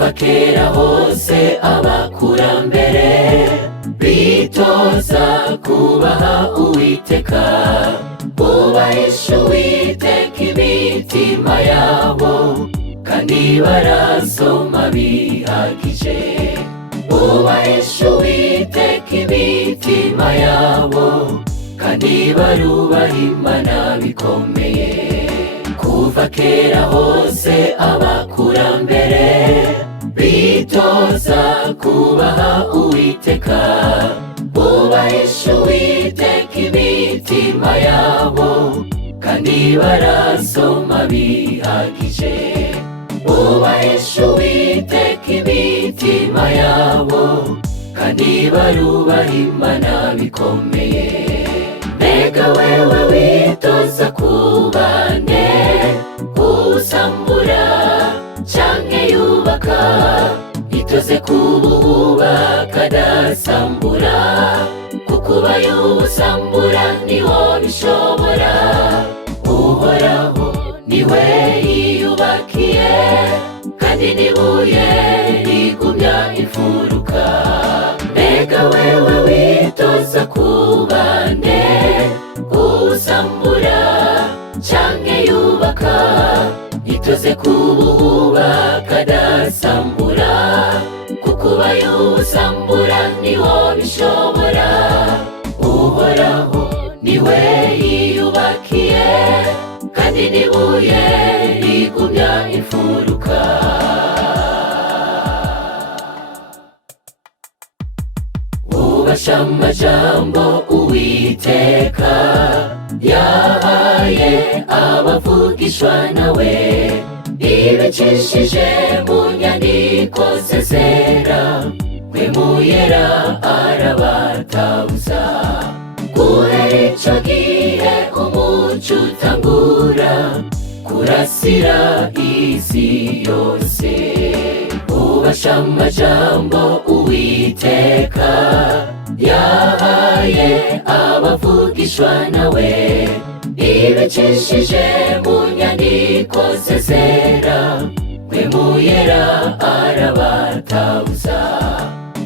Kuva kera hose abakurambere bitoza kubaha Uwiteka, bubahisha Uwiteka imitima yabo, kandi barasoma bihagije. Bubahisha Uwiteka imitima yabo, kandi barubaha Imana bikomeye. Kuva kera hose abakurambere bitoza kubaha Uwiteka, bubahisha Uwiteka imitima yabo, kandi barasoma bihagije. Bubahisha Uwiteka imitima yabo, kandi barubaha Imana bikomeye. Mbega wewe witoza kuba nde, usambura canke yubaka? Itoze kububaka adasambura, kuko ubaye usambura niwo bishobora. Uhoraho niwe yiyubakiye, kandi n'ibuye rigumya imfuruka. Mbega wewe witoza kuba nde, usambura canke yubaka? Itoze kububaka adasambura, kuko ubaye usambura niwo bishobora. Uhoraho niwe yiyubakiye, kandi n'ibuye rigumya imfuruka. Ubasha amajambo Uwiteka yahaye abavugishwa nawe, ibicishije mu nyandiko ze zera, mpwemu yera arabatabuza. Guhera ico gihe umuco utangura kurasira isi yose. Ubasha amajambo Uwiteka yahaye abavugishwa nawe, ibicishije mu nyandiko ze zera, mpwemu yera arabatabuza.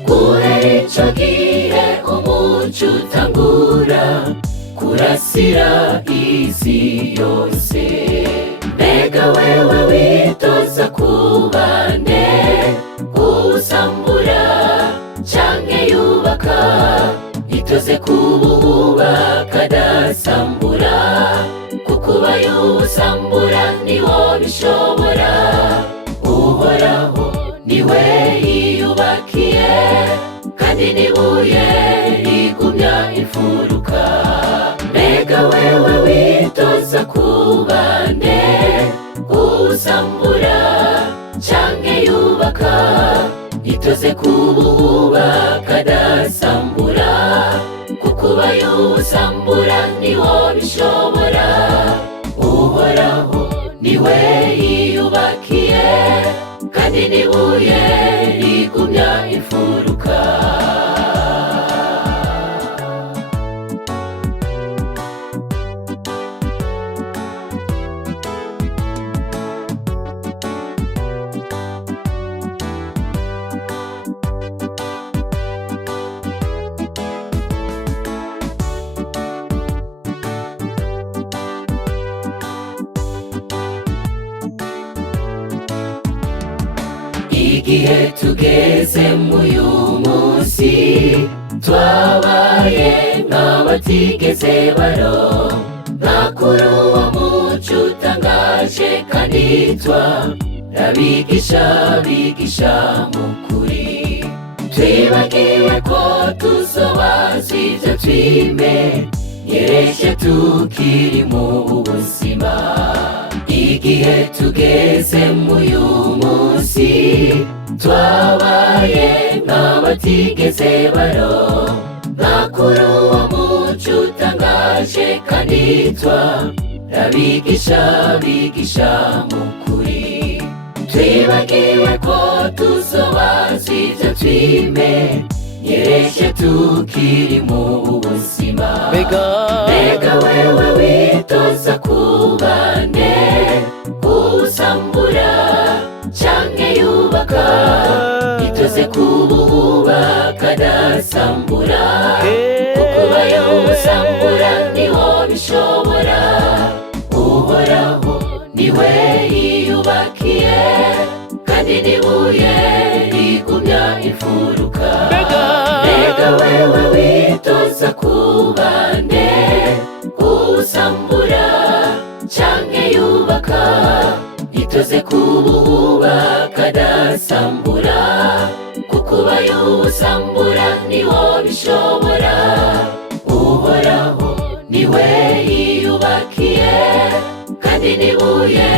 Guhera ico gihe umuco utangura kurasira isi yose. Mbega wewe witoza kuba nde, usambura canke yubaka? Itoze kububaka adasambura, kuko ubaye usambura niwo bishobora. Uhoraho niwe yiyubakiye, kandi n'ibuye rigumya imfuruka. Mbega wewe witoza kuba nde, usambura canke yubaka? Itoze kububaka adasambura, kuko ubaye usambura niwo bishobora. Uhoraho niwe yiyubakiye, kandi n'ibuye rigumya imfuruka. Igihe tugeze muyu munsi, twabaye nk'abatigeze baronka kuri uwo muco utangaje, kandi bigisha mu kuri. Twibagiwe ko tuzobaza ivyo twimenyereje tukiri mu buzima. Igihe tugeze muyu munsi, twabaye nk'abatigeze baronka kuri uwo muco utangaje, kandi bigisha mu kuri. Twibagiwe ko tuzobaza ivyo twimenyereje tukiri mu buzima. Mbega wewe witoza kuba nde, usambura canke yubaka? kububa kadasambura, kukubayo usambura niwo bishobora. Uhoraho niwe yiyubakiye, kandi nibuye rigumya imfuruka. Mbega wewe witoza kubande, usambura canke yubaka, itoze kububa kadasambura, kukubayo usambura niwo bishobora. Uhoraho niwe yiyubakiye, kandi nibuye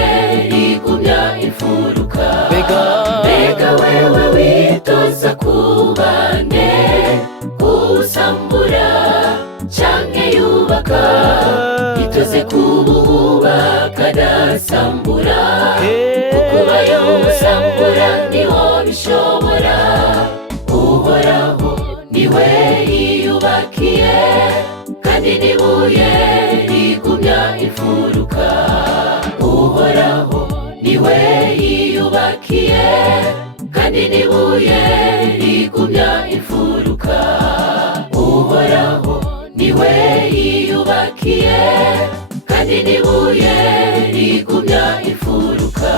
rigumya imfuruka. Mbega wewe witoza kubande, usambura canke yubaka, itoze kububa kadasambura, kukubayo usambura niwo bishobora. Uhoraho niwe yiyubakiye, kandi nibuye rigumya imfuruka. Uhoraho niwe yiyubakiye, kandi nibuye rigumya imfuruka. Uhoraho niwe yiyubakiye, kandi nibuye rigumya imfuruka.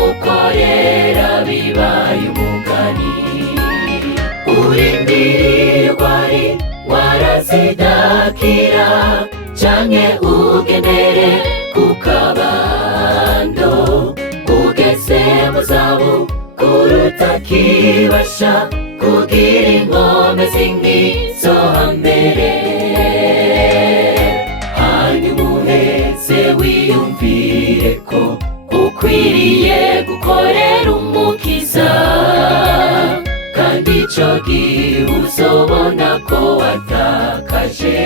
Mukorera bibaye umugani, urindirirwa ari warazidakira, canke ugendere ku kabando, ugeze mu zabukuru utakibasha kugira inkomezi nk'izo hambere. Hanyuma uheze wiyumvire ko ukwiriye gukorera umukiza, kandi ico gihe uzobona ko watakaje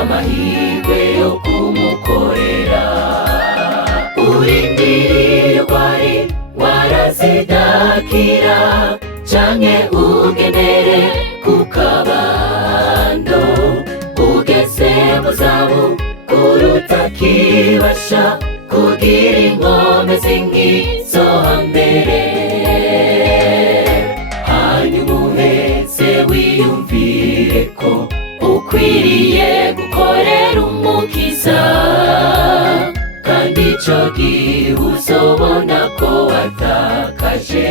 amahirwe yo kumukorera. Urindirirwa ari warazidakira, canke ugendere ku kabando, ugeze mu zabukuru utakibasha kugira inkomezi nk'izo hambere. Hanyuma uheze wiyumvire ko ukwiriye gukorera umukiza, kandi ico gihe uzobona ko watakaje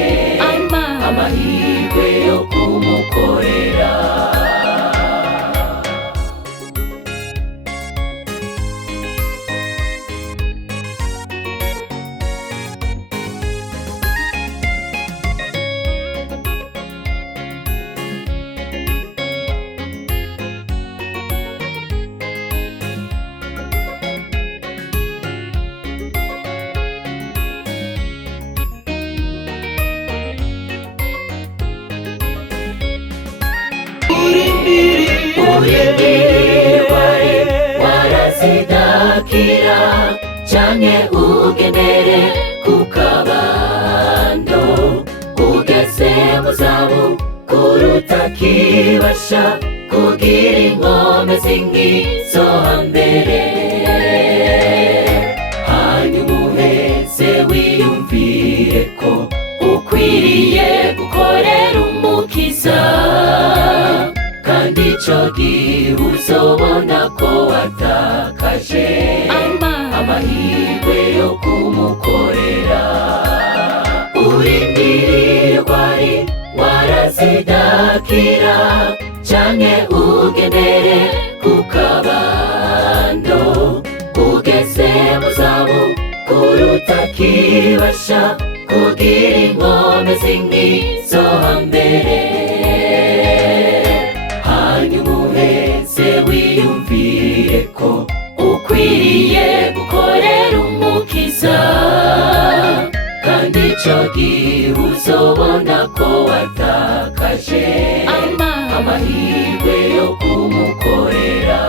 amahirwe yo kumukorera. Urindirirwa ari warazidakira, canke ugendere ku kabando, ugeze mu zabukuru utakibasha kugira inkomezi nk'izo hambere. Hanyuma uheze wiyumvire ko ukwiriye gukorera umukiza, kandi ico gihe uzobona ko watakaje amahirwe yo kumukorera. Urindirirwa ari warazidakira, canke ugendere ku kabando, ugeze mu zabukuru utakibasha kugira inkomezi nk'izo hambere. Hanyuma uheze wiyumvire ko ukwiriye gukorera umukiza, kandi ico gihe uzobona ko watakaje amahirwe yo kumukorera.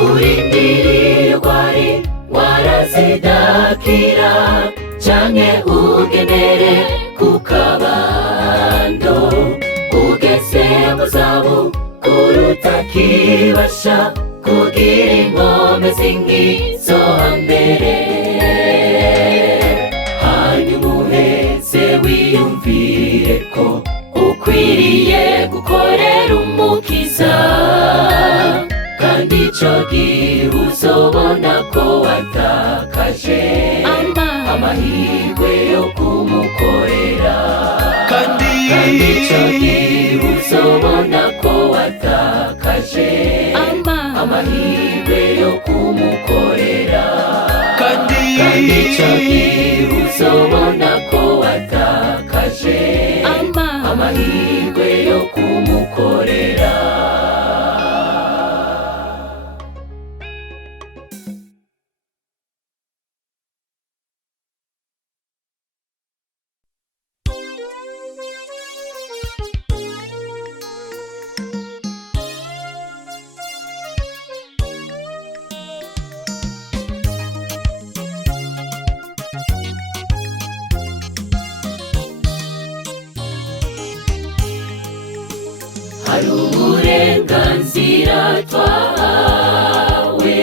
Urindirirwa ari warazidakira, canke ugendere ku kabando, ugeze ntakibasha kugira inkomezi nk'izo hambere. Hanyuma uheze wiyumvire ko ukwiriye gukorera umukiza, kandi ico gihe uzobona ko watakaje amahirwe yo kumukorera. Kandi ico gihe uzobona ko watakaje amahirwe yo kumukorera. Kandi ico gihe uzobona ko watakaje amahirwe yo kumukorera. Hari uburenganzira twahawe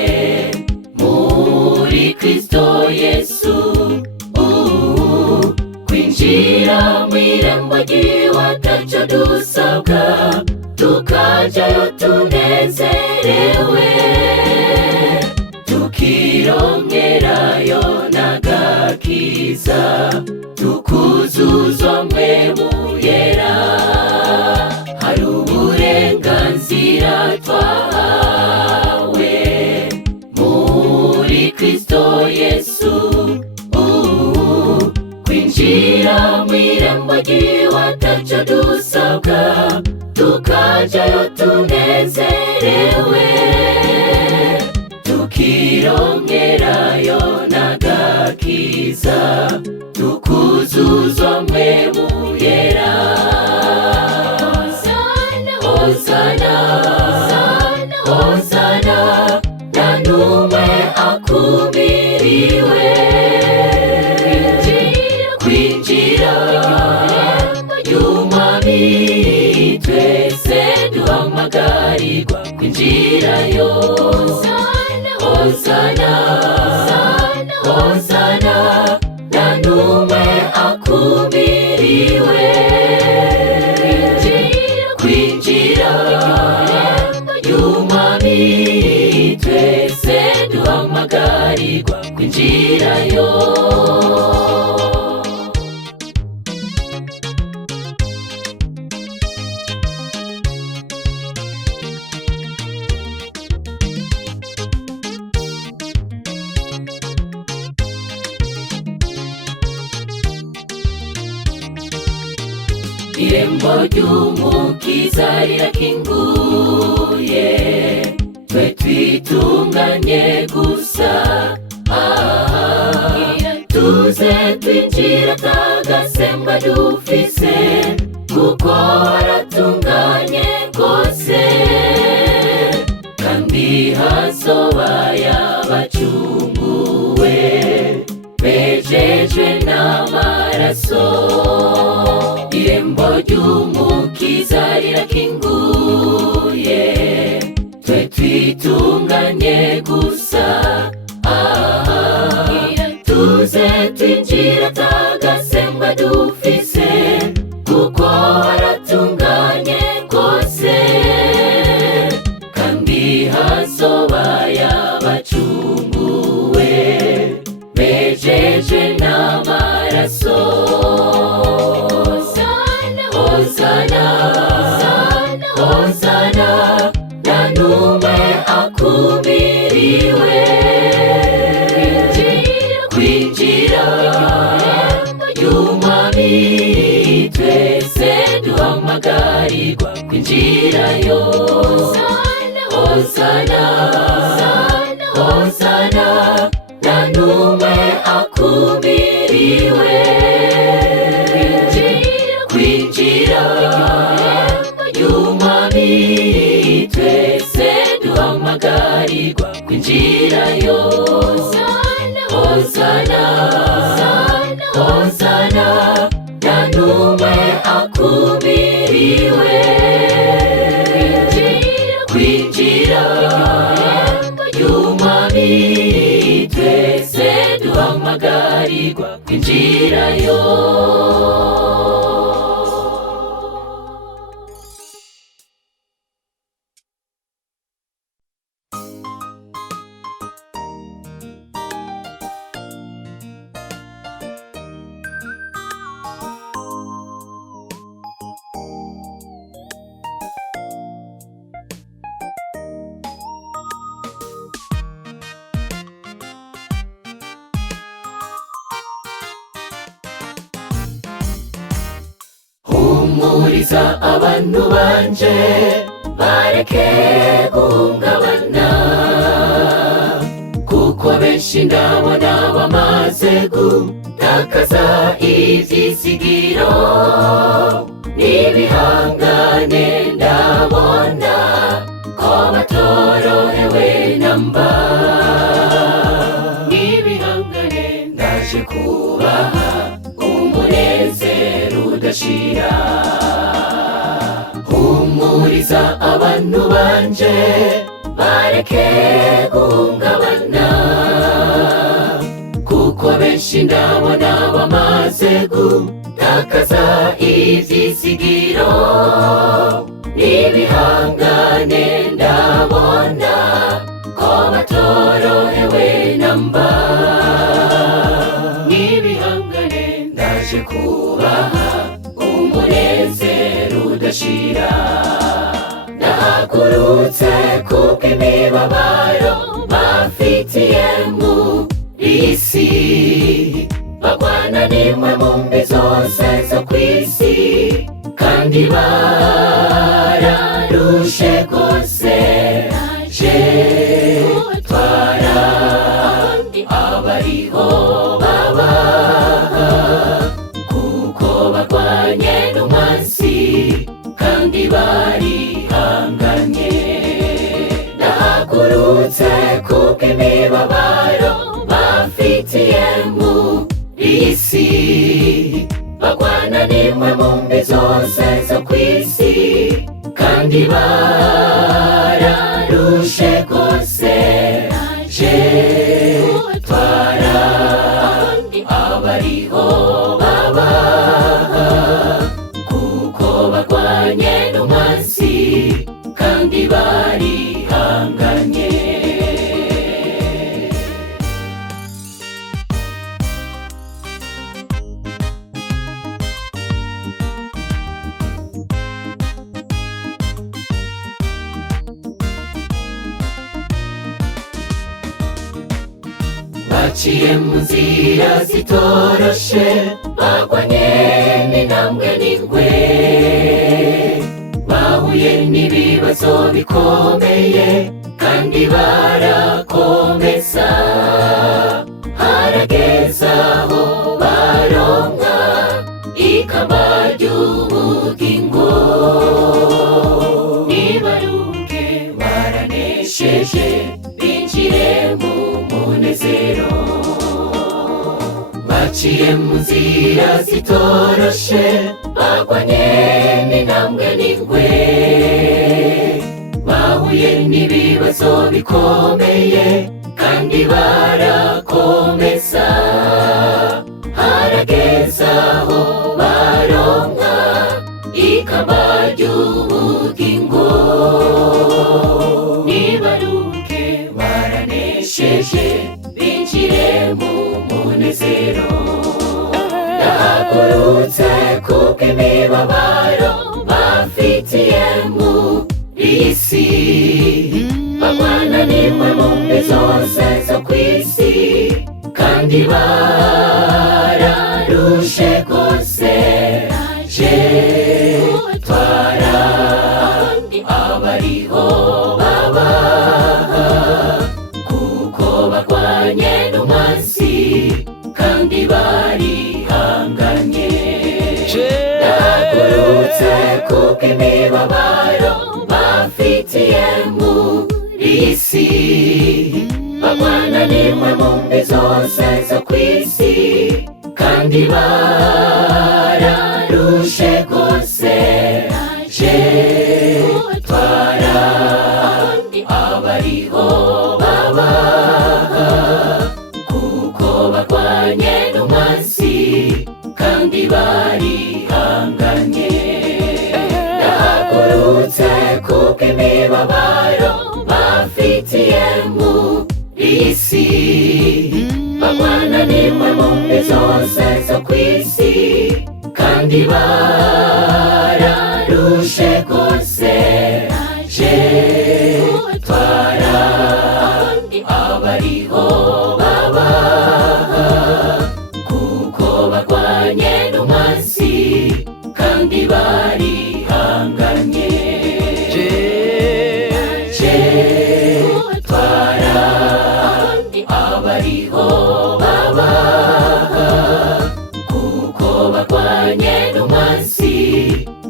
muri Kristo Yesu, kwinjira mw'irembo ry'iwe ataco dusabwa, tukajayo tunezerewe, tukironkerayo n'agakiza, tukuzuzwa mpwemu yera. Hari uburenganzira twahawe muri Kristo Yesu, kwinjira mw'irembo ry'iwe ataco dusabwa, tukajayo tunezerewe, tukironkerayo n'agakiza, tukuzuzwa mpwemu yera. Hosana, Hosana, nta n'umwe akumiriwe kwinjira y'umwami, twese duhamagarirwa kwinjirayo. Hosana, Hosana, nta n'umwe akumiriwe kwinjira y'umwami, twese duhamagarirwa kwinjirayo. Irembo ry'umukiza rirakinguye, twe twitunganye gusa, tuze twinjira atagasembwa dufise, kuko waratunganye rwose, kandi hazobayo abacunguwe, bejejwe n'amaraso. Irembo ry'umukiza rirakinguye, twe twitunganye gusa, tuze twinjira atagasembwa dufise, kuko waratunganye rwose, kandi hazobayo abacunguwe, bejejwe n'amaraso. Hosana, Hosana, nta n'umwe akumiriwe kwinjira y'umwami, twese duhamagarirwa kwinjirayo. Hosana, Hosana, nta n'umwe akumiriwe kwinjira y'umwami, twese duhamagarirwa kwinjirayo. Hosana, Hosana, nta n'umwe akumiriwe kwinjirayo. Humuriza abantu banje bareke guhungabana, kuko benshi ndabona bamaze gutakaza ivyizigiro n'ibihangane. Ndabona ko batorohewe namba n'ibihangane. Ndaje kubaha umunezero udashira. Humuriza abantu banje bareke guhungabana, kuko benshi ndabona bamaze gutakaza ivyizigiro n'ibihangane. Ndabona ko batorohewe namba n'ibihangane. Ndaje kubaha umunezero udashira. Nahagurutse kubw'imibabaro bafitiye muri isi, bagwana n'imwe mu mbi zose zo kw'isi, kandi bararushe rwose. Naje gutwara abariho babaha, kuko barwanye n'umwansi kandi barihanganye. Nahagurutse kubw'imibabaro bafitiye muri isi, bagwana n'imwe mu mbi zose zo kw'isi, kandi bararushe rwose. Naje gutwara abariho babaha, kuko barwanye n'umwansi kandi barihanganye. Baciye mu nzira zitoroshe, bagwanye n'intambwe n'ingwe, bahuye n'ibibazo bikomeye kandi barakomeza. Harageze aho baronka ikamba ry'ubugingo, nibaruke baranesheje binjire mu munezero. Baciye mu nzira zitoroshe, bagwanye n'intambwe n'ingwe, bahuye n'ibibazo bikomeye kandi barakomeza. Harageze aho baronka ikamba ry'ubugingo, nibaruke baranesheje binjire mu munezero. Nahagurutse kubw'imibabaro bafitiye muri isi, bagwana n'imwe mu mbi zose zo kw'isi, kandi bararushe rwose. Naje gutwara abariho babaha, kuko barwanye n'umwansi kandi barihanganye. Nahagurutse kubw'imibabaro bafitiye muri isi, bagwana n'imwe mu mbi zose zo kw'isi, kandi bararushe rwose. Naje gutwara abariho babaha, kuko barwanye n'umwansi barihanganye. Ndahagurutse kubw'imibabaro bafitiye muri iyi si, barwana n'impamvu zose zo ku isi, kandi bararushe rwose. Naje gutwara abariho babaha, kuko barwanye n'umwanzi kandi barihanganye. Naje gutwara abariho babaha, kuko barwanye n'umwanzi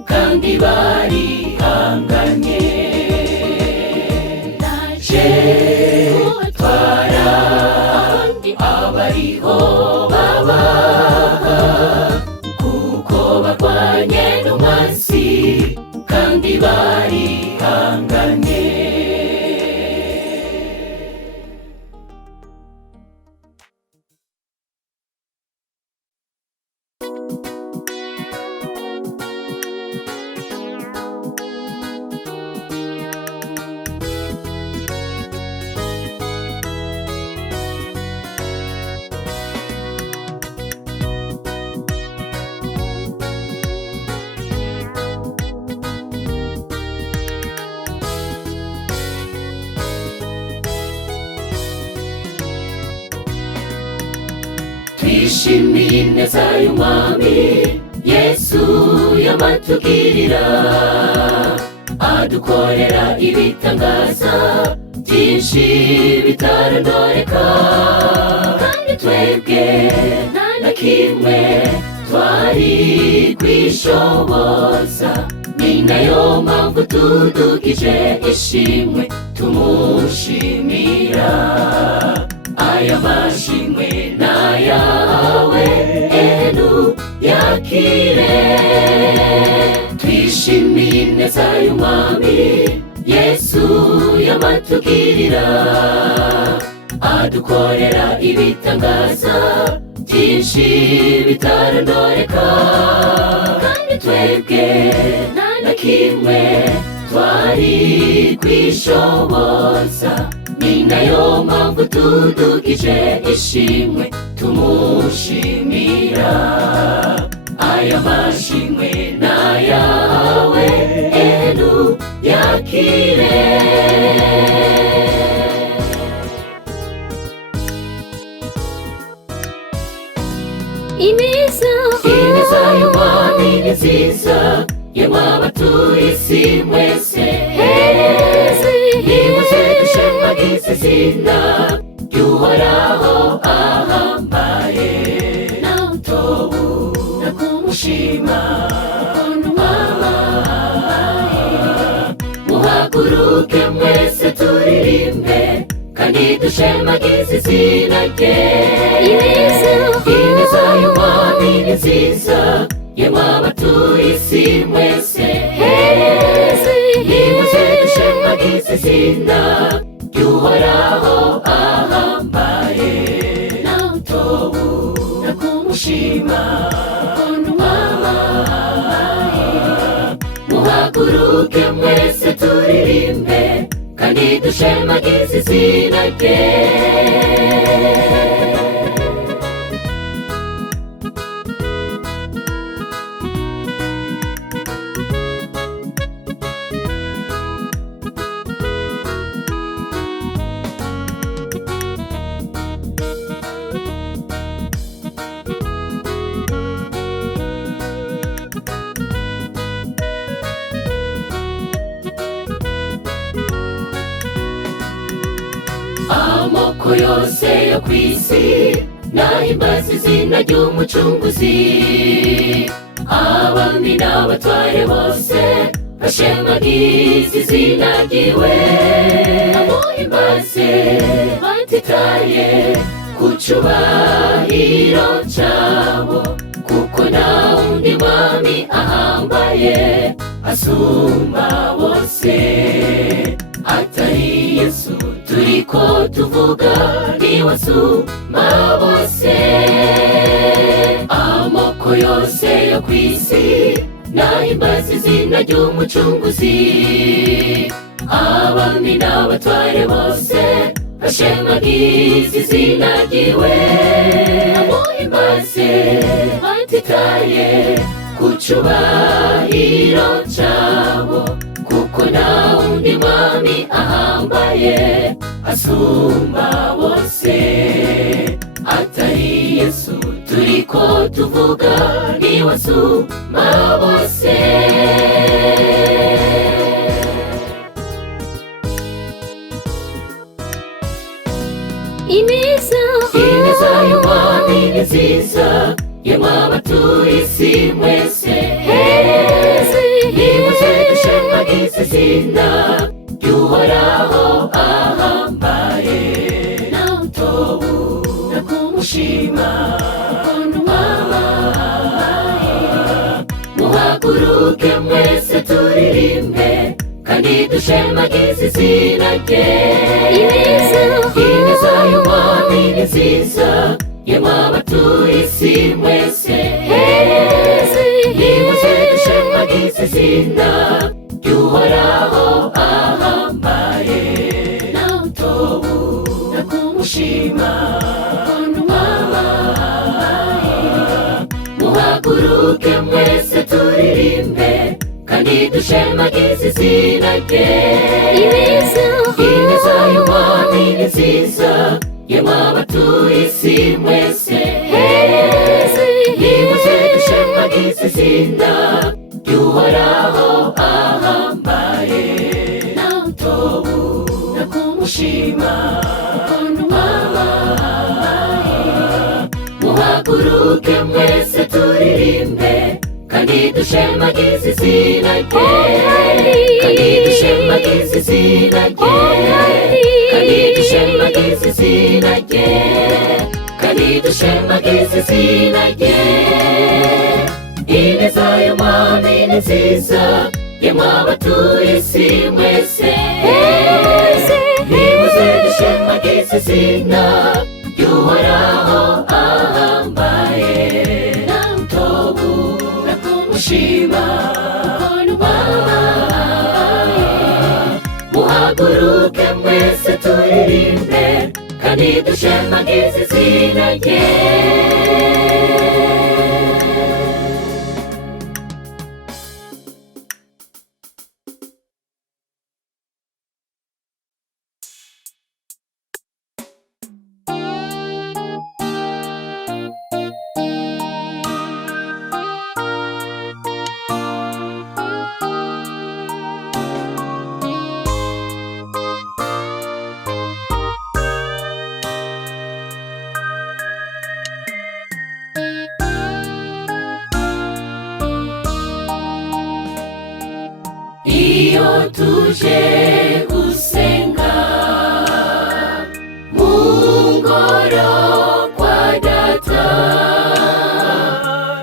kandi barihanganye. Naje gutwara abariho babaha, kuko barwanye n'umwanzi kandi barihanganye. Twishimiye ineza y'Umwami Yesu yamatugirira, adukorera ibitangaza byinshi bitarondoreka, kandi twebwe nta na kimwe twari kwishoboza. Ni nayo mpamvu tudugije ishimwe tumushimira. Aya mashimwe n'ayawe, enu yakire. Twishimiye ineza y'Umwami Yesu yamatugirira, adukorera ibitangaza byinshi bitarondoreka, kandi twebwe nta na kimwe twari kwishoboza. Ni nayo mpamvu tudugije ishimwe tumushimira. Aya mashimwe n'ayawe, enu yakire. Ineza y'Umwami ni nziza, yemwe abatuye isi mwese, nimuze dushimagize izina ry'Uhoraho ahambaye. Nawe utobura kumushima, muhaguruke mwese turirimbe, kandi dushimagize izina rye. Ineza y'Umwami ni nziza, yemwe abatuye isi mwese, nimuze dushimagize izina ry'Uhoraho ahambaye. Nawe utobura kumushima, muhaguruke mwese turirimbe, kandi dushimagize izina rye. Amoko yose yo ku isi nahimbaza izina ry'Umucunguzi, abami n'abatware bose bashemagize izina ryiwe. Amuhimbaze batitaye ku cyubahiro cyabo, kuko nta wundi mwami ahambaye asumba bose atari Yesu. Turiko tuvuga ni wasumba bose. Amoko amoko yose yo ku isi nahimbaza izina ry'umucunguzi. Abami n'abatware bose bashemagiza izina ryiwe, amuhimbaze batitaye ku cubahiro cabo, kuko nta wundi mwami ahambaye asumba bose atari Yesu turiko tuvuga, niwe asumba bose. Ineza y'umwami ni nziza, yemwe abatuye isi mwese, nimuze dushemagize izina ry'Uhoraho ahambaye, nawe utobura kumushima ukuntu ahambaye. Muhaguruke mwese turirimbe kandi dushemagize izina rye. Ineza y'umwami ni nziza, yemwe abatuye isi mwese, nimuze dushemagize izina ry'Uhoraho ahambaye, nawe utobura kumushima ukuntu ahambaye. Muhaguruke mwese turirimbe kandi dushemagize izina rye. Ineza y'umwami ni nziza, yemwe abatuye isi mwese, nimuze dushemagize izina ry'Uhoraho ahambaye, nawe utobura kumushima ukuntu ahambaye. Muhaguruke mwese turirimbe kandi dushemagize izina rye, kandi dushemagize izina rye, kandi dushemagize izina rye, kandi dushemagize izina rye. Ineza y'umwami ni nziza, yemwe abatuye isi mwese, nimuze dushemagize izina ry'Uhoraho ahambaye, nawe utobura kumushima ukuntu ahambaye. Muhaguruke mwese turirimbe kandi dushemagize izina rye. Iyo tuje gusenga mu ngoro kwa data,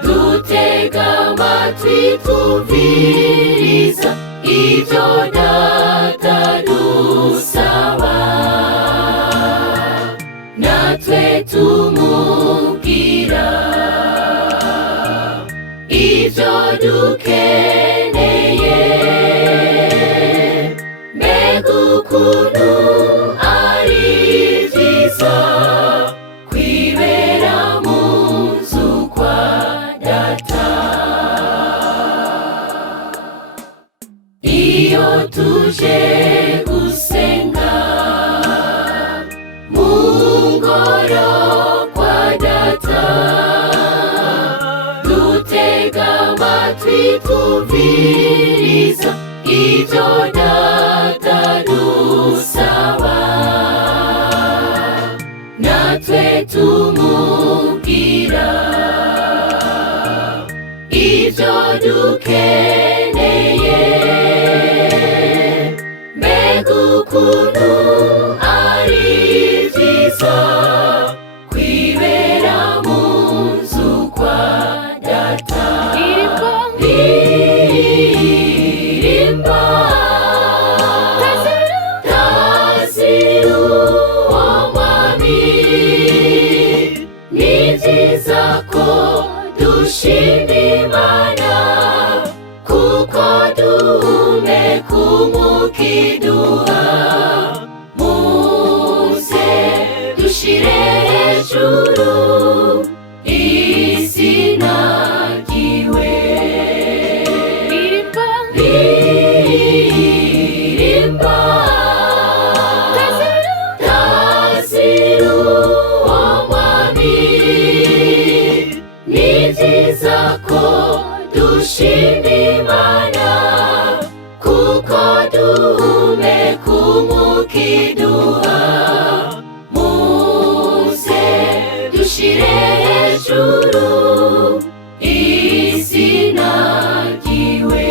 dutega amatwi twumviriza ibyo data dusaba, natwe tumubwira ibyo dukeneye. Mbega ukuntu ari byiza kwibera mu nzu kwa data. Iyo tuje gusenga mu ngoro kwa data, dutega amatwi twumviriza ibyo data dusaba, natwe tumubwira ibyo dukeneye. Mbega ukuntu ari byiza kwibera mu nzu kwa data. Ni byiza ko dushima Imana kuko duhumeka umwuka iduha. Muze dushire hejuru izina ryiwe. Ririmba taziru uwo mwami. Ni byiza ko dushima Imana kuko duhumeka umwuka iduha. Muze dushire hejuru izina ryiwe.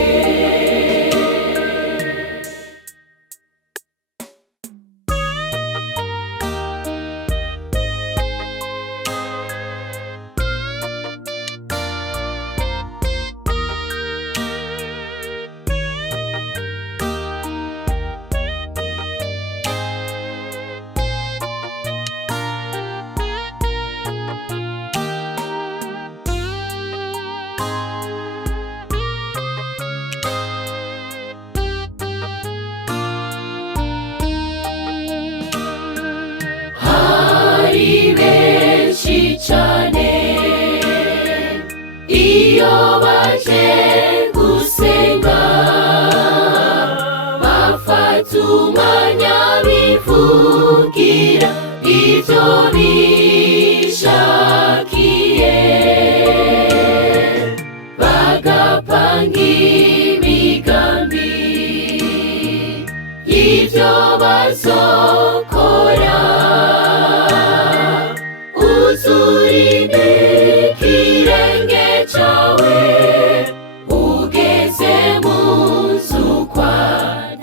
Hari benshi cyane iyo baje gusenga bafata umwanya bivugira ibyo bishakiye, bagapanga imigambi y'ibyo bazokora. Uzurinde ikirenge cyawe ugeze mu nzu kwa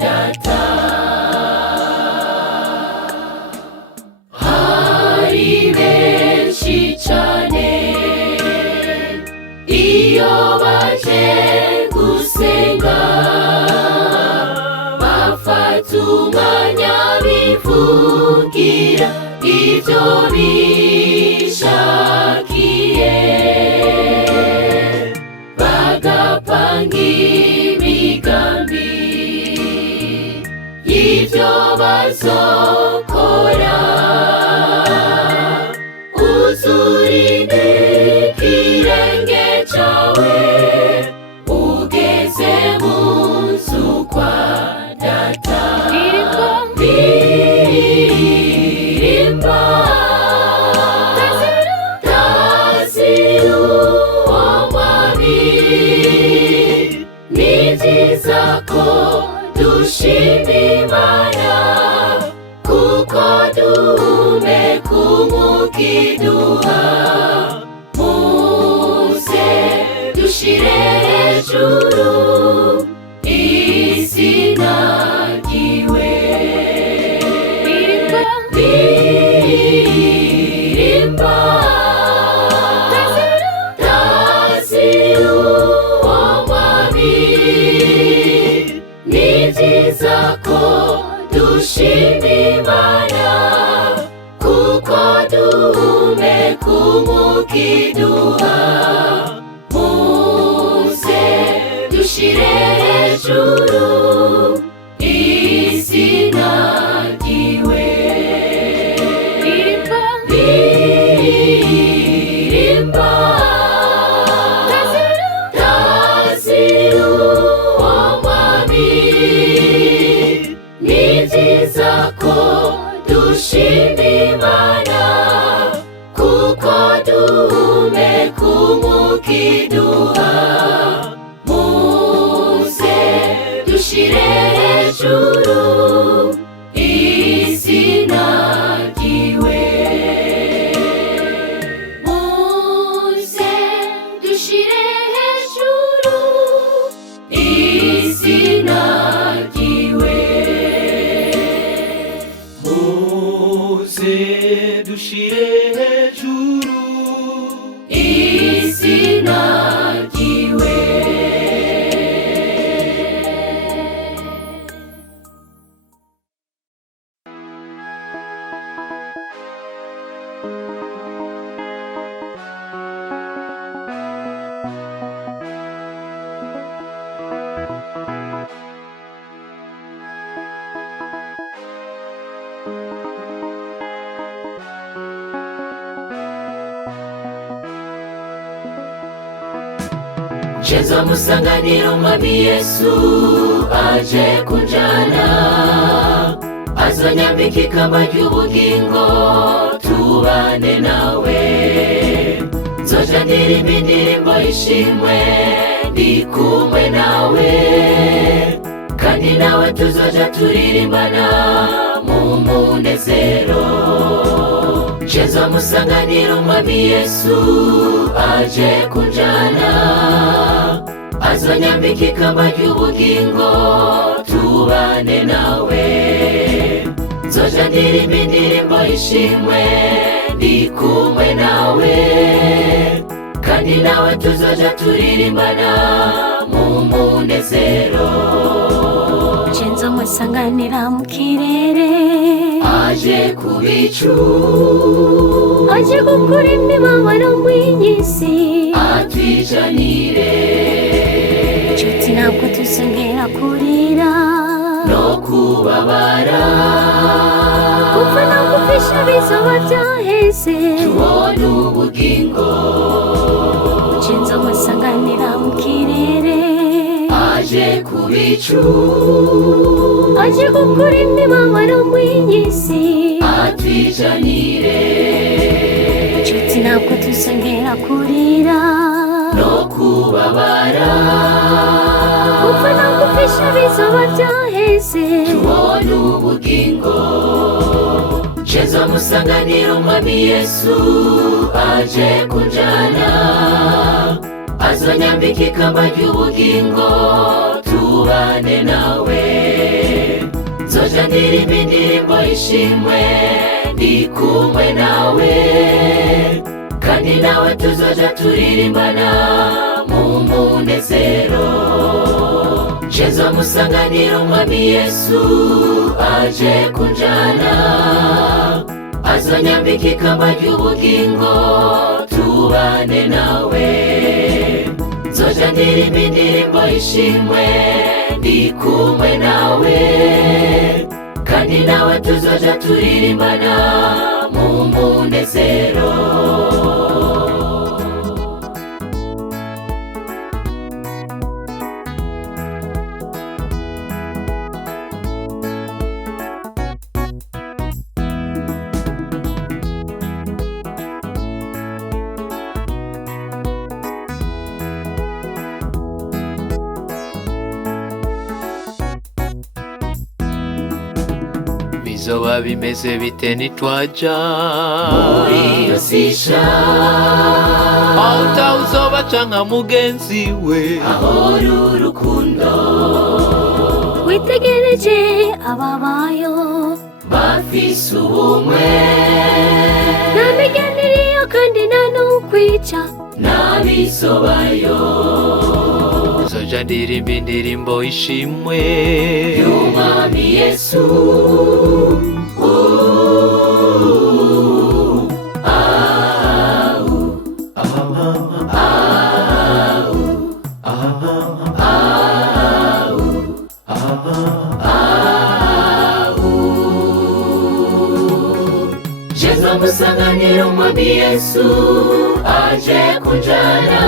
Data. Hari benshi cyane iyo baje gusenga bafata umwanya bivugira ibyo bishakiye, bagapanga imigambi y'ibyo bazokora. Uzurinde ikirenge cyawe ugeze mu nzu kwa Data. Ririmba taziru uwo mwami. Ni byiza ko dushima Imana kuko duhumeka umwuka iduha. Muze dushire hejuru izina ryiwe. Ririmba taziru uwo mwami. Ni byiza ko dushima Imana kuko duhumeka umwuka iduha. Muze dushire hejuru izina ryiwe. Ririmba taziru uwo mwami. Ni byiza ko dushima Imana kuko duhumeka umwuka iduha. Muze dushire Cheza musanganira umwami Yesu aje kunjana, azanyambika ikamba ry'ubugingo tubane nawe. Nzoja ndirimba indirimbo y'ishimwe ndi kumwe nawe, kandi nawe tuzoja turirimbana mu munezero. Cheza musanganira umwami Yesu aje kunjana, azanyambika ikamba ry'ubugingo tubane nawe. Nzoja ndirimba indirimbo y'ishimwe ndi kumwe nawe, kandi nawe tuzoja turirimbana mu munezero. Chenzo musanganira mu kirere, aje ku bicu, aje gukura imibabaro mw'iyi si, atwijanire. Nshuti ntabwo tuzongera kurira no kubabara, gupfa no gupfisha bizoba byaheze, tubone ubugingo. Chenzo musanganira mu kirere, aje ku bicu, aje gukura imibabaro mw'iyi si, atwijanire. Nshuti ntabwo tuzongera kurira no kubabara, gupfa no gupfisha bizoba byaheze, tubone ubugingo. Cheza musanganira umwami Yesu aje kunjana, azanyambika ikamba ry'ubugingo tubane nawe. Nzoja ndirimba indirimbo y'ishimwe ndi kumwe nawe, kandi nawe tuzoja turirimbana mu munezero. Cheza musanganira umwami Yesu aje kunjana, azanyambika ikamba ry'ubugingo tubane nawe. Nzoja ndirimba indirimbo y'ishimwe ndi kumwe nawe, kandi nawe tuzoja turirimbana mu munezero. Bizoba bimeze bite nitwaja muri iyo sisha, aho uzoba canka mugenzi we, ahora urukundo. witegereje ababayo bafise ubumwe, nta migendereyo kandi nta n'ukwica, n'abisobayo. nzoja ndirimba indirimbo y'ishimwe y'umwami Yesu. Cheza musanganira umwami Yesu aje kunjana,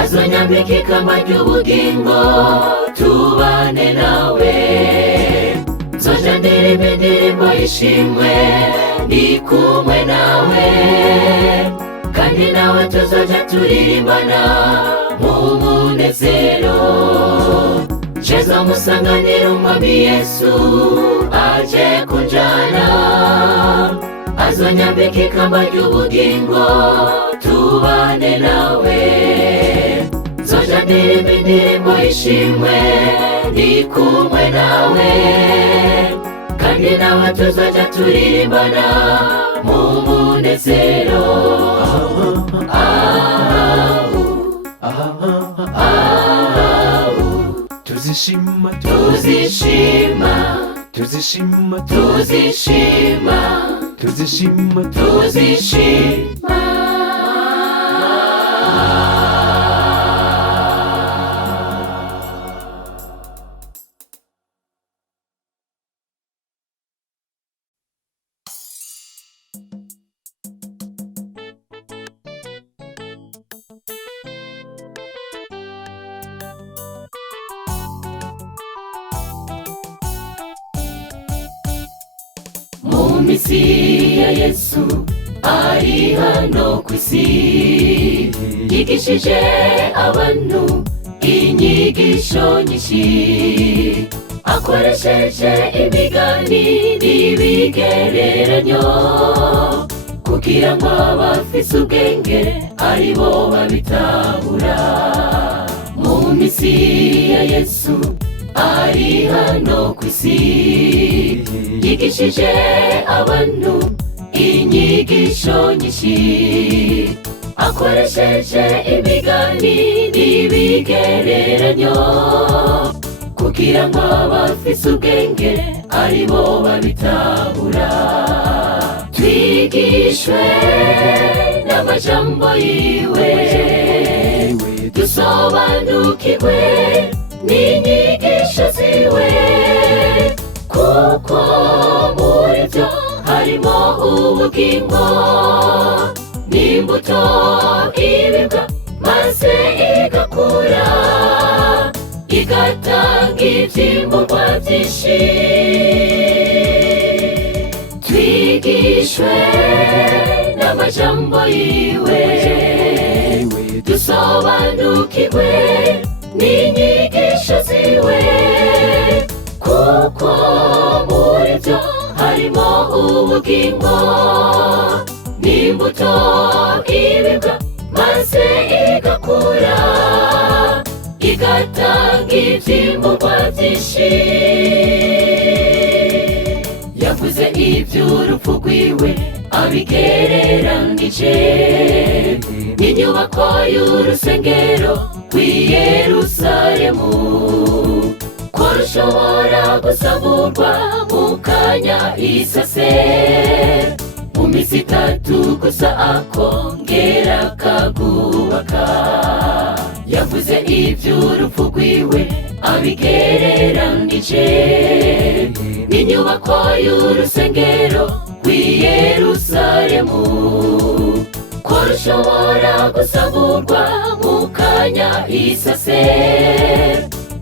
azanyambika ikamba ry'ubugingo tubane nawe. Nzoja ndirimba indirimbo y'ishimwe ndi kumwe nawe, kandi nawe tuzoja turirimbana mu munezero. Cheza musanganira umwami Yesu aje kunjana, azanyambika ikamba ry'ubugingo tubane nawe. Nzoja ndirimba indirimbo y'ishimwe ndi kumwe nawe, kandi nawe tuzoja turirimbana mu munezero. tuzishima Tuzishima, tuzishima tuzishima, tuzishima tuzishima. minsi ya Yesu ari hano ku isi, yigishije abantu inyigisho nyinshi, akoresheje imigani n'ibigereranyo, kugira ngo abafise ubwenge ari bo babitahura. Mu minsi ya Yesu ari hano ku isi, yigishije abantu inyigisho nyinshi, akoresheje imigani n'ibigereranyo, kugira ngo abafise ubwenge ari bo babitahura. Twigishwe n'amajambo yiwe, dusobanukirwe n'inyigisho ziwe, kuko muri byo harimo ubugingo n'imbuto ibibwa, maze igakura igatanga ivyimburwa vyinshi. Twigishwe n'amajambo yiwe, dusobanukirwe n'inyigisho ziwe, kuko muri byo harimo ubugingo n'imbuto ibibwa, maze igakura igatanga ivyimburwa vyinshi. Yavuze ivy'urupfu rwiwe abigereranije n'inyubako y'urusengero rw'i Yerusalemu, ko rushobora gusamurwa mu kanya isase, mu minsi 3 gusa akongera akagubaka. Yavuze ivy'urupfu rwiwe abigereranije n'inyubako y'urusengero rw'i Yerusalemu, ko rushobora gusamurwa mu kanya isase,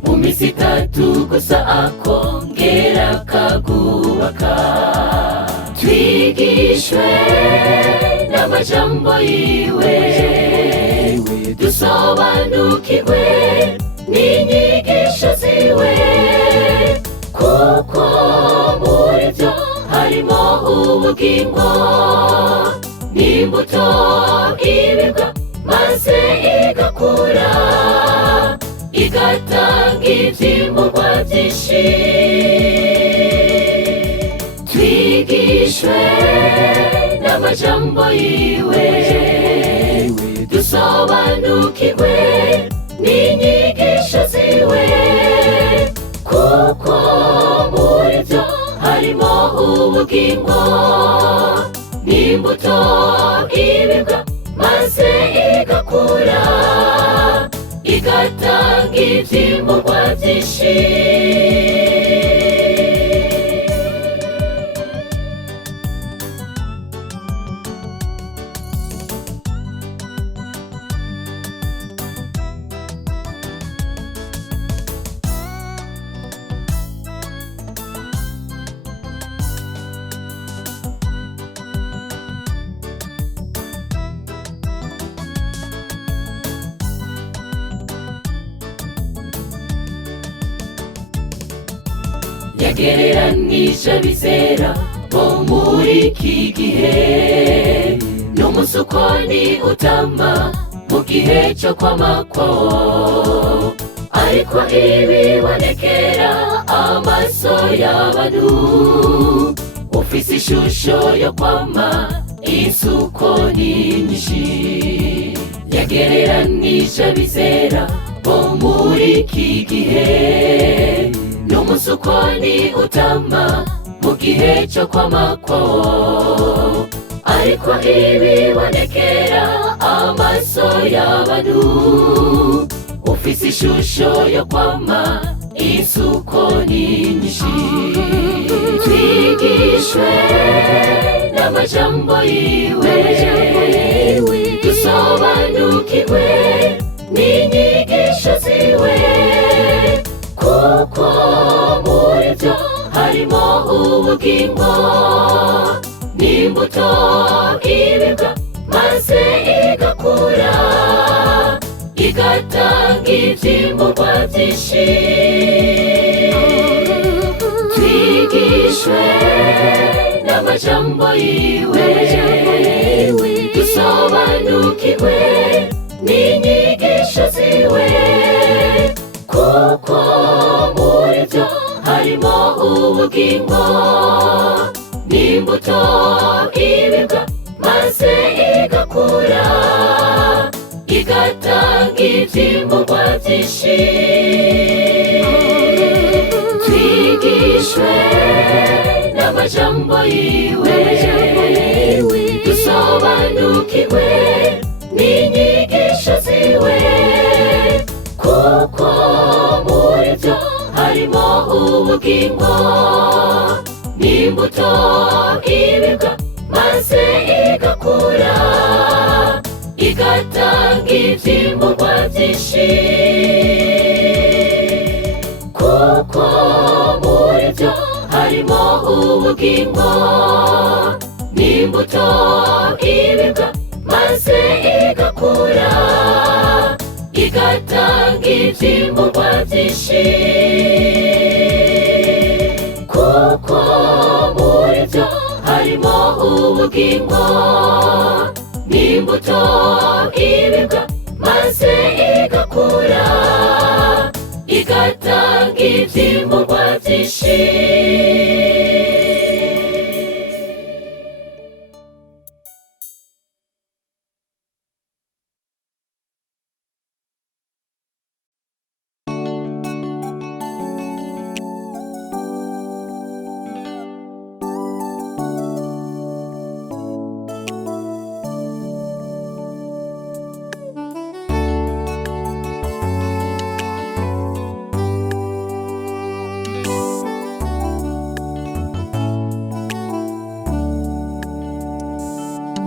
mu minsi 3 gusa akongera akagubaka. Twigishwe n'amajambo yiwe, dusobanukirwe n'inyigisho ziwe, kuko muri byo harimo ubugingo n'imbuto ibibwa, maze igakura igatanga ivyimburwa vyinshi. Twigishwe n'amajambo yiwe, dusobanukirwe n'inyigisho ziwe, kuko muri byo harimo ubugingo n'imbuto ibibwa, maze igakura igatanga ivyimburwa vyinshi. Yagereranije abizera bo muri iki gihe n'umusukoni utama mu gihe cyo kwamakwaho, ariko ibibonekera amaso y'abantu, ufise ishusho yo kwama isukoni nyinshi. Yagereranije abizera bo muri iki gihe n'umusukoni utama mu gihe cyo kwamakwaho, ariko ibibonekera amaso y'abantu, ufise ishusho yo kwama isukoni nyinshi. Twigishwe n'amajambo yiwe, dusobanukirwe n'inyigisho ziwe, kuko muri byo harimo ubugingo, n'imbuto ibibwa maze igakura, igatanga ibyimburwa byinshi. Twigishwe n'amajambo yiwe, dusobanukirwe n'inyigisho ziwe, kuko muri byo harimo ubugingo, n'imbuto ibibwa maze igakura, igatanga ibyimburwa byinshi. Twigishwe n'amajambo yiwe, dusobanukirwe n'inyigisho ziwe, kuko muri byo harimo ubugingo, n'imbuto ibibwa maze igakura, igatanga ibyimburwa byinshi. Kuko muri byo harimo ubugingo, n'imbuto ibibwa maze igakura, igatanga ibyimburwa byinshi. Kuko muri byo harimo ubugingo, n'imbuto ibibwa maze igakura, igatanga ibyimburwa byinshi.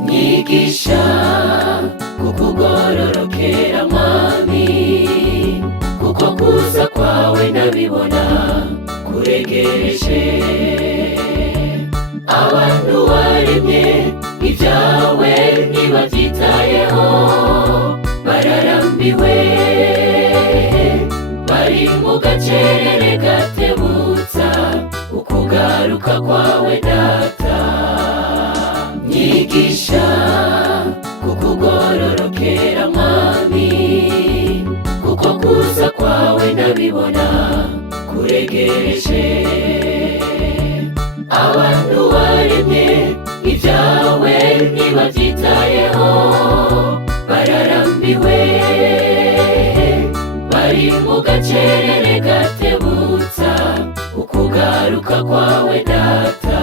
Nyigisha kukugororokera mwami, kuko kuza kwawe ndabibona kuregereje. Abantu waremye ibyawe ntibabyitayeho, bararambiwe, bari mu gacerere gatebutsa ukugaruka kwawe data. Nyigisha kukugororokera mwami, kuko kuza kwawe ndabibona kuregereje. Abantu waremye ibyawe ntibabyitayeho, bararambiwe, bari mu gacerere gatebutsa ukugaruka kwawe data.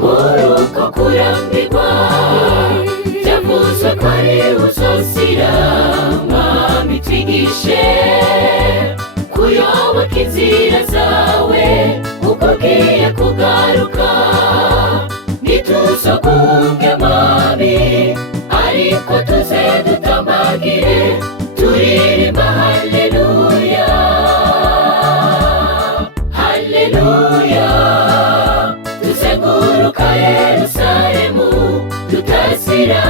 Muri uko kurambirwa byavuzwe ko ari uzosira, mwami twigishe kuyoboka inzira zawe, uko ugiye kugaruka. Ntituzogunge mwami, ariko tuze dutambagire turirimba haleluya, haleluya. Tuzenguruka Yerusalemu tutasira,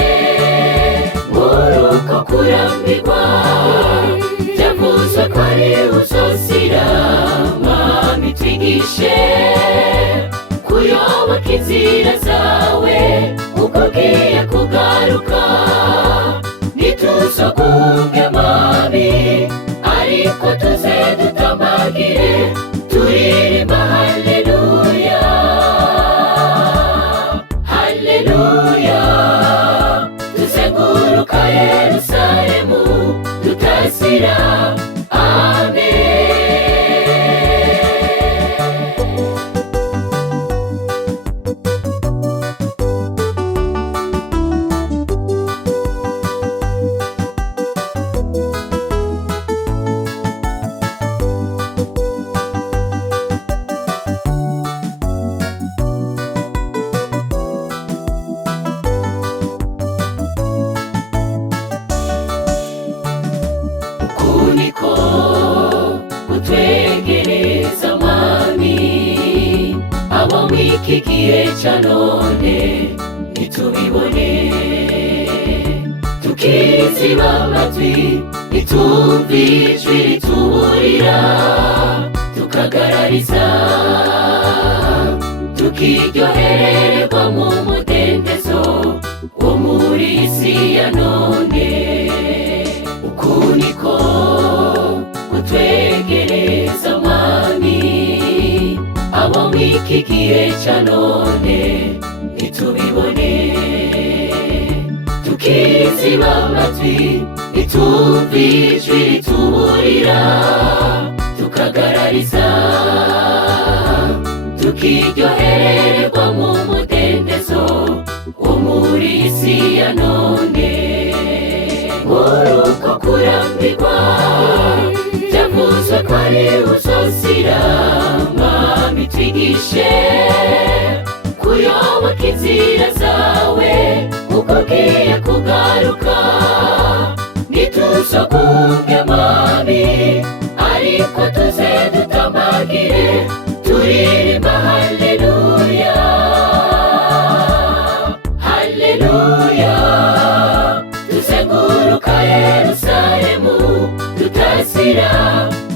amen. Muri uko kurambirwa byavuzwe ko ari uzosira, mwami twigishe kuyoboka inzira zawe, uko ugiye kugaruka. Ntituzogunge mwami, ariko tuze dutambagire turirimba haleluya, haleluya. Tuzenguruka Yerusalemu tutasira, amen. mw'iki gihe cya none ntitubibone, tukiziba amatwi ntitumve ijwi rituburira, tukagarariza tukiryohererwa mu mudendezo wo muri isi ya none. Uku niko kutwegereza mwami, abo mw'iki gihe cya none ntitubibone, tukiziba amatwi ntitumve ijwi rituburira, tukagarariza tukiryohererwa mu mudendezo wo muri isi ya none. Muri uko kurambirwa byavuzwe ko ari uzosira, mwami twigishe kuyoboka inzira zawe uko ugiye kugaruka. Ntituzokunge mwami, ariko tuze dutambagire turirimba haleluya, haleluya. Tuzenguruka Yerusalemu tutasira,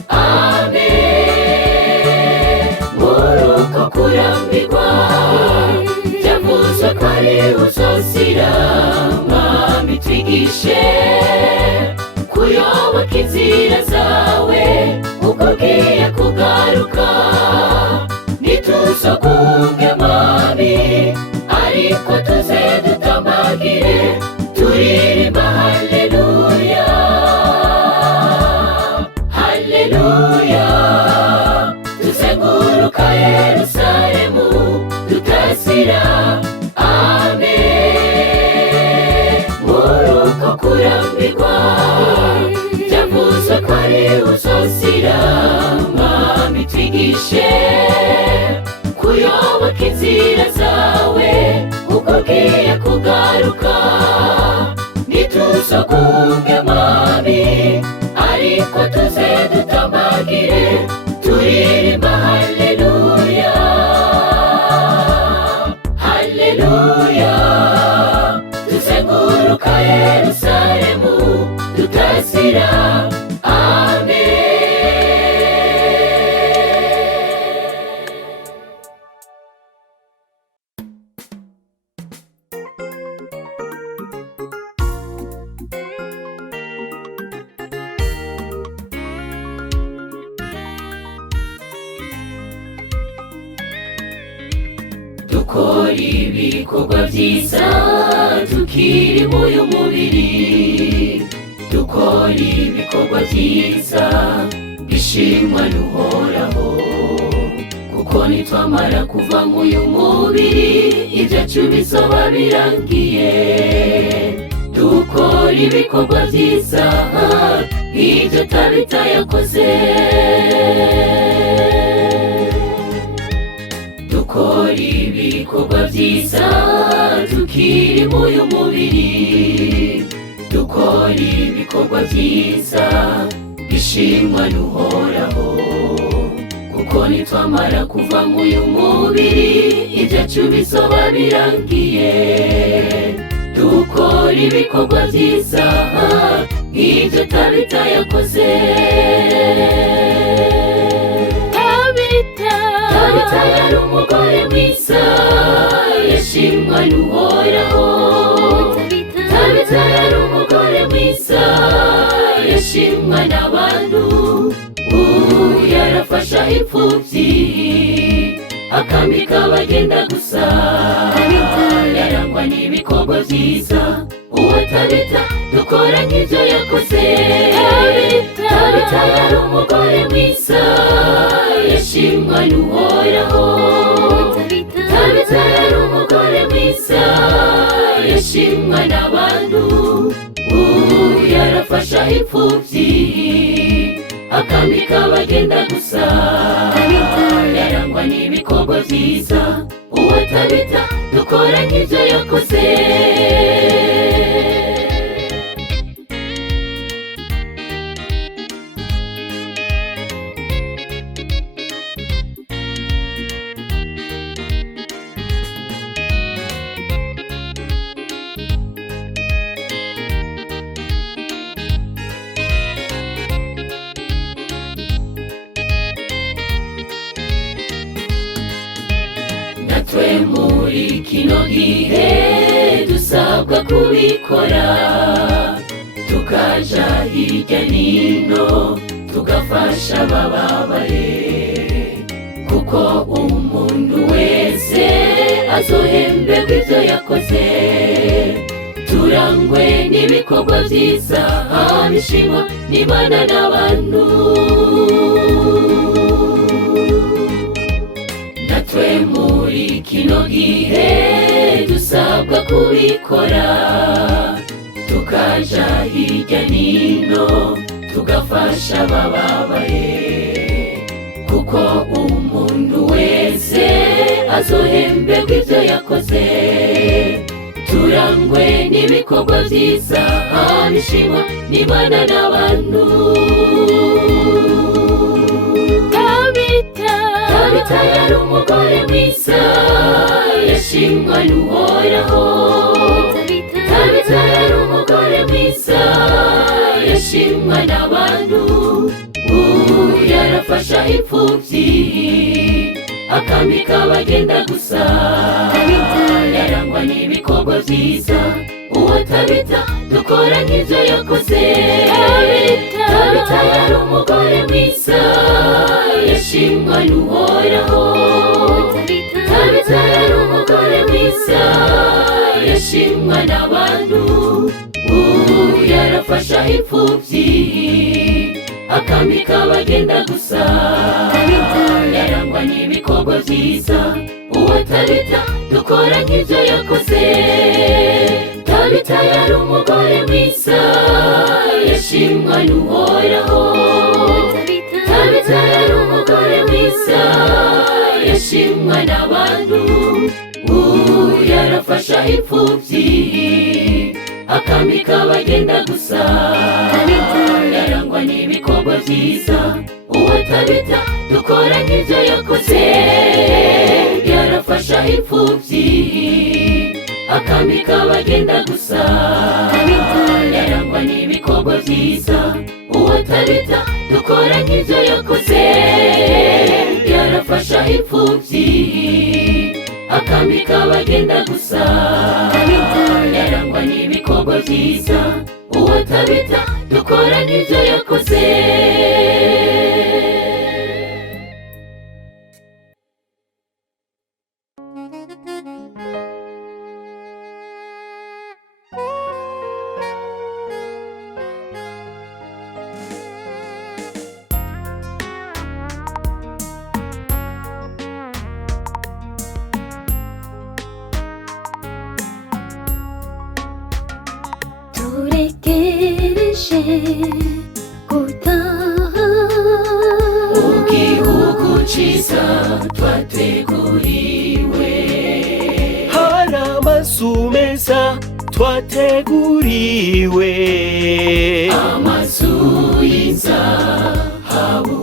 amen. Muri uko kurambirwa byavuzwe ko ari uzosira, mwami twigishe kuyoboka inzira zawe uko ugiye kugaruka. Ntituzokunge mwami, ariko tuze dutambagire turirimba haleluya, haleluya. Tuzenguruka Yerusalemu tutasira, amen. Muri uko kurambirwa byavuzwe ko ari uzosira, mwami twigishe kuyoboka inzira zawe uko ugiye kugaruka. Ntituzokunge mwami, ariko tuze dutambagire turirimba haleluya, haleluya. Tuzenguruka Yerusalemu tutasira, amen. Dukora ibikorwa byiza tukiri muyu mubiri, dukora ibikorwa byiza bishimwa n'Uhoraho, kuko nitwamara kuva muyu mubiri ibyacu bizoba birangiye. Dukora ibikorwa byiza nk'ibyo Tabita yakoze, dukora ibikorwa byiza tukiri muyu mubiri, dukora ibikorwa byiza bishimwa n'Uhoraho, kuko nitwamara kuva muyu mubiri ibyacu bizoba birangiye. Dukora ibikorwa byiza nk'ibyo Tabita yakoze. Tabita yari umugore mwiza yashimwa n'Uhoraho, Tabita yari umugore mwiza yashimwa n'abantu. Yarafasha imfubyi akambika abagenda gusa, yarangwa n'ibikorwa byiza. Uwo Tabita dukora nk'ibyo yakoze. Tabita yari umugore mwiza yashimwa n'Uhoraho, Tabita yari umugore mwiza yashimwa n'abantu. Yarafasha imfubyi akambika abagenda gusa, yarangwa n'ibikorwa byiza. Uwo Tabita dukora nk'ibyo yakoze. gihe dusabwa kubikora, tukaja hirya nino tugafasha abababaye, kuko umuntu wese azohemberwa ivyo yakoze. Turangwe n'ibikorwa vyiza, abishimwa n'Imana n'abantu. Natwe muri kino gihe dusabwa kubikora, tukaja hirya nino tugafasha abababaye, kuko umuntu wese azohemberwa ivyo yakoze. Turangwe n'ibikorwa vyiza, abishimwa n'Imana n'abantu. Tabita yari umugore mwiza, yashimwa n'Uhoraho. Tabita yari umugore mwiza, yashimwa n'abantu. Yarafasha imfuvyi, akambika abagenda gusa. Yarangwa n'ibikorwa vyiza, uwo Tabita dukora nk'ivyo yakoze. Tabita yari umugore mwiza, yashimwa n'Uhoraho. Tabita yari umugore mwiza, yashimwa n'abantu. Yarafasha imfuvyi, akambika abagenda gusa. Yarangwa n'ibikorwa vyiza, uwo Tabita dukora nk'ivyo yakoze. Tabita yari umugore mwiza, yashimwa n'Uhoraho. Tabita yari umugore mwiza, yashimwa n'abantu. Yarafasha imfuvyi, akambika abagenda gusa. Yarangwa n'ibikorwa vyiza, uwo Tabita dukora nk'ivyo yakoze. Yarafasha imfuvyi, akambika abagenda gusa. Yarangwa n'ibikorwa vyiza, uwo Tabita dukora nk'ivyo yakoze. Yarafasha imfuvyi, akambika abagenda gusa. Yarangwa n'ibikorwa vyiza, uwo Tabita dukora nk'ivyo yakoze. turekereje gutaha mu gihugu ciza twateguriwe. hari amazu meza twateguriwe, amazu y'inzahabu.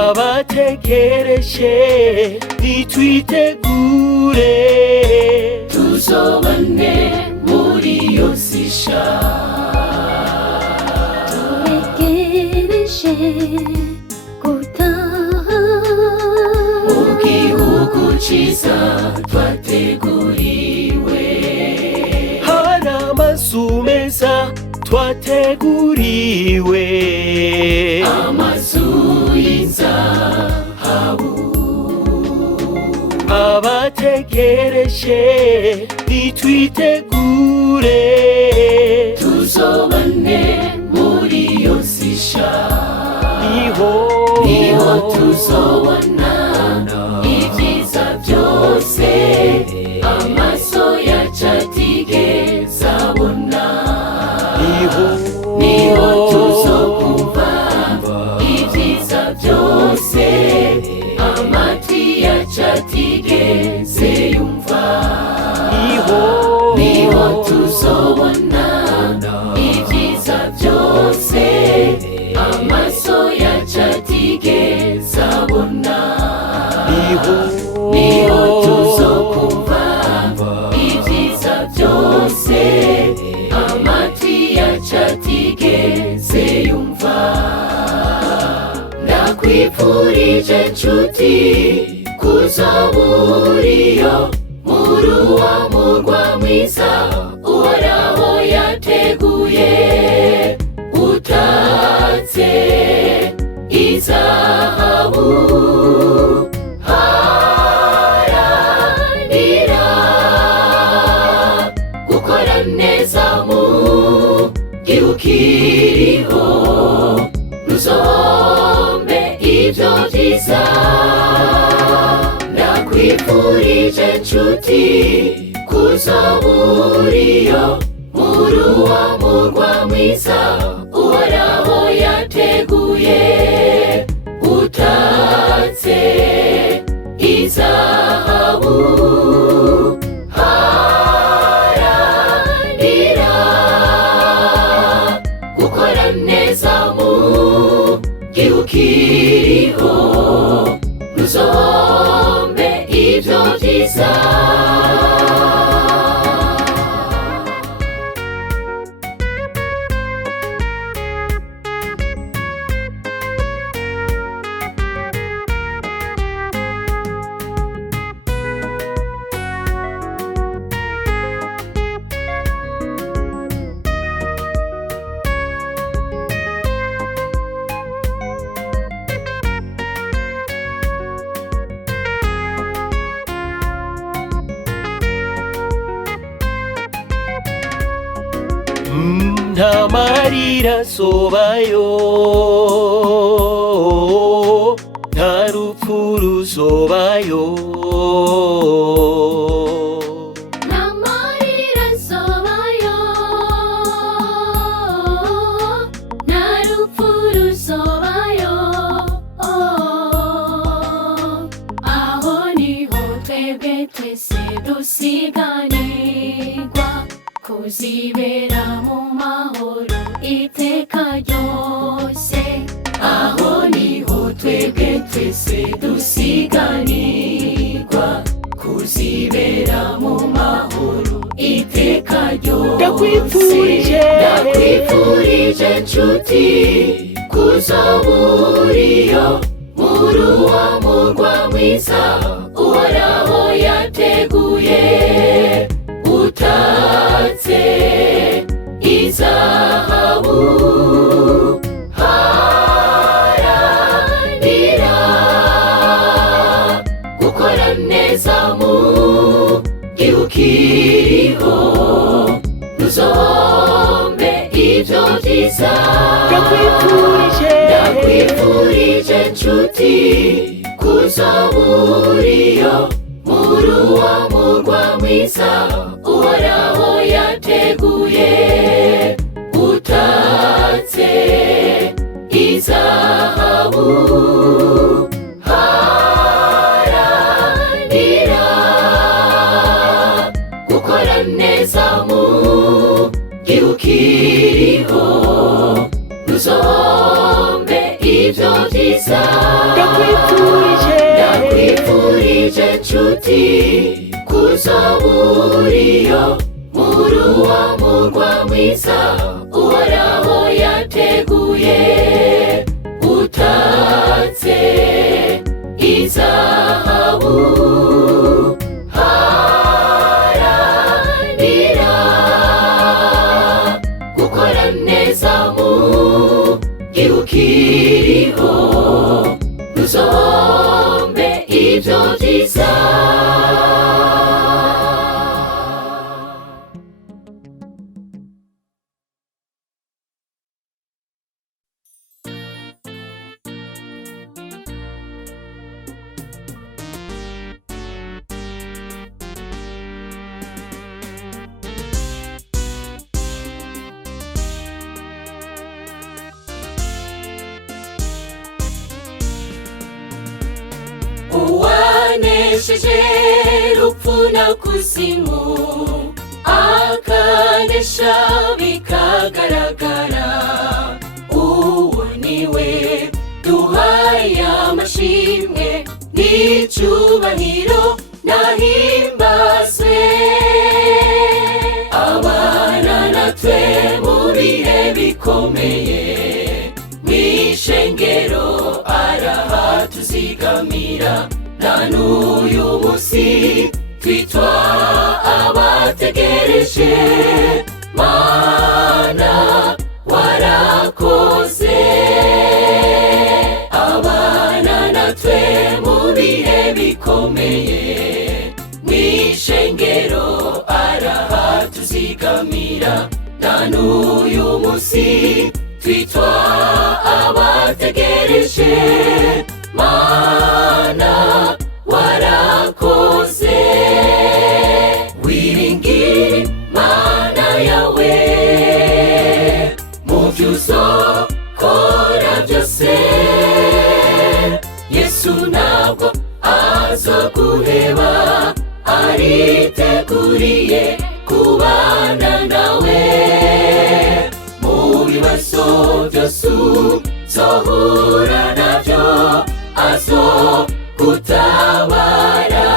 abategereje nitwitegure, tuzobane muri iyo sisha. turekereje gutaha mu gihugu ciza twateguriwe. hari amazu meza twateguriwe, amazu y'inzahabu. abategereje nitwitegure, tuzobane muri iyo sisha. niho tuzobona ibyiza byose amaso yacu atigeze abona. niho tuzokumva ibyiza byose amatwi yacu atigeze yumva. niho tuzobona ibyiza byose amaso yacu atigeze abona. niho tuzokumva ibyiza byose amatwi yacu atigeze yumva. ndakwifurije nshuti kuzoburiyo muri uwo murwa mwiza uhoraho yateguye, utatse izahabu. Haranira gukora neza mu gihugu kiriho, ntuzombe ibyo byiza. Ndakwifurije nshuti kuzoba uriyo muri uwo murwa mwiza uhoraho yateguye, utatse izahabu. Haranira gukora neza mu gihugu kiriho, ntuzombe ibyo byiza. nta marira sobayo, nta rupfu rusobayo. nta marira sobayo, nta rupfu rusobayo. Aho niho twebwe twese dusiganirwa kuzibera mu mahoro iteka ryose. Aho niho twebwe twese dusiganirwa kuzibera mu mahoro iteka ryose. Ndakwifurije nshuti kuzoba uriyo muri uwo murwa mwiza uhoraho yateguye, utatse izahabu. Haranira gukora neza mu gihugu kiriho, ntuzombe ibyo byiza. Ndakwifurije nshuti kuzoba uriyo muri uwo murwa mwiza uhoraho yateguye, utatse izahabu. Haranira gukora neza mu gihugu kiriho, ntuzombe ibyo byiza. Ndakwifurije nshuti kuzoba uriyo muri uwo murwa mwiza uhoraho yateguye, utatse izahabu. Haranira gukora neza mu gihugu kiriho, ntuzombe ibyo byiza. Uwanesheje rupfu na kuzimu, akanesha bikagaragara, uwo niwe duhaye amashimwe n'icyubahiro nahimbazwe. Abana natwe mu bihe bikomeye, mw'ishengero arahatuzigamira, na n'uyu munsi twitwa abategereje. Mana warakoze, abana natwe mu bihe bikomeye, mw'ishengero arahatuzigamira. Na n'uyu munsi twitwa abategereje. Mana warakoze, wiringire Mana yawe mu byo uzokora byose. Yesu ntabwo azoguheba, ariteguriye kubana nawe mu bibazo byose uzohura nabyo, azogutabara.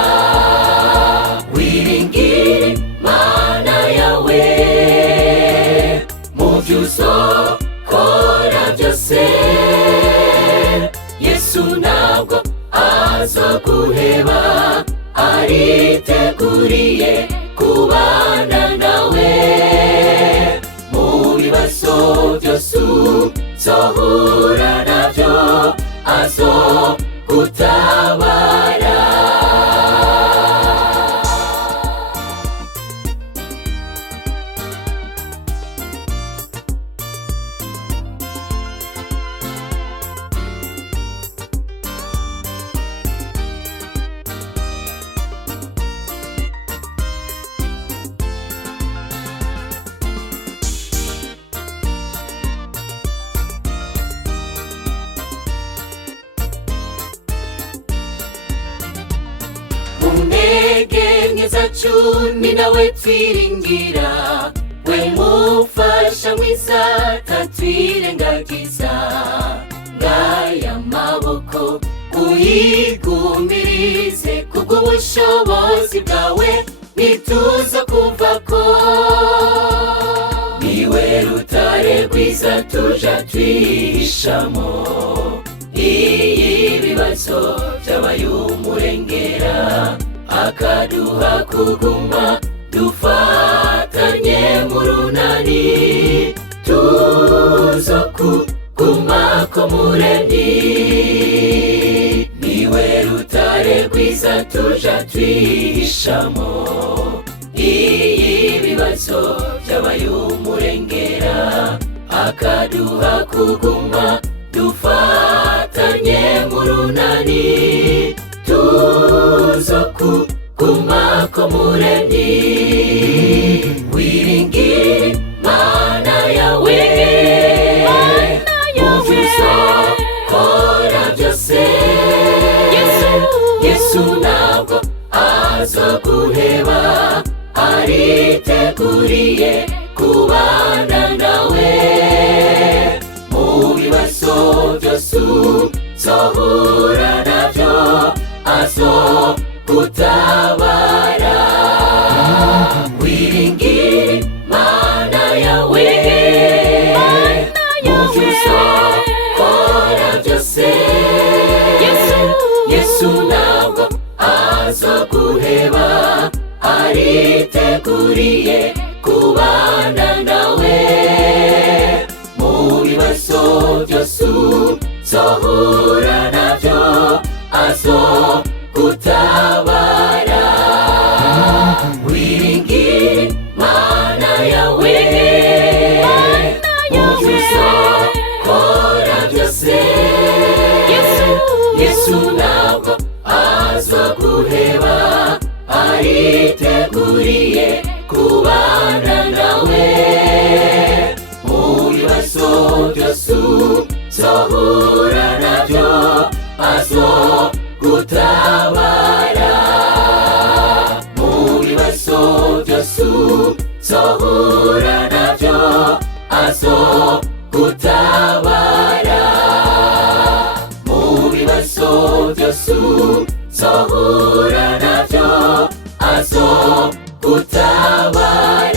Wiringire Mana yawe mu byo uzokora byose. Yesu ntabwo azoguheba, ariteguriye kubana nawe mu bibazo byose uzohura nabyo, azogutabara. Intege nke zacu ni nawe twiringira, we mufasha mwiza tatwirengagiza. Ngaya maboko uyigumirize, kubw'ubushobozi bwawe ntituza kuvako. Niwe rutare rwiza tuja twihishamo, ibibazo byabaye umurengera, akaduha kuguma dufatanye mu runani, tuzokugumako muremyi. Niwe rutare rwiza tuja twihishamo, ibibazo byabaye umurengera, akaduha kuguma dufatanye mu runani, tuzokugumako muremyi. Wiringire Mana yawe mu byo uzokora byose. Yesu ntabwo azoguheba, ariteguriye kubana nawe mu bibazo byose uzohura nabyo, azogutabara. Wiringire Mana yawe mu byo uzokora byose. Yesu ntabwo azoguheba, ariteguriye kubana nawe mu bibazo byose uzohura nabyo, azogutabara. Wiringire Mana yawe mu byo uzokora byose. Yesu ntabwo azoguheba, ariteguriye kubana nawe mu bibazo byose uzohura nabyo, azogutabara. Mu bibazo byose uzohura nabyo, azogutabara. Mu bibazo byose uzohura nabyo, azogutabara.